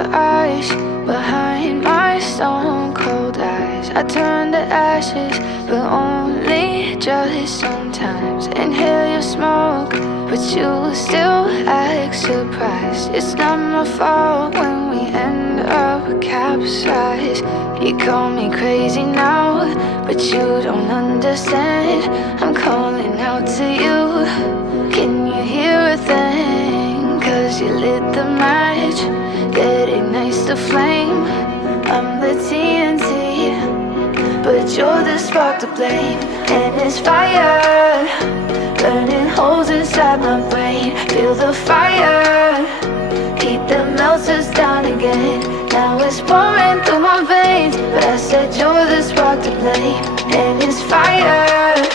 the ice behind my stone cold eyes. I turn to ashes, but only just sometimes. Inhale your smoke, but you still act surprised. It's not my fault when we end up capsized. You call me crazy now, but you don't understand. I'm calling out to you. Can you hear a thing? 'Cause you lit the match that ignites the flame. I'm the TNT, but you're the spark to blame. And it's fire burning holes inside my brain. Feel the fire, heat that melts us down again. Now it's pouring through my veins, but I said you're the spark to blame. And it's fire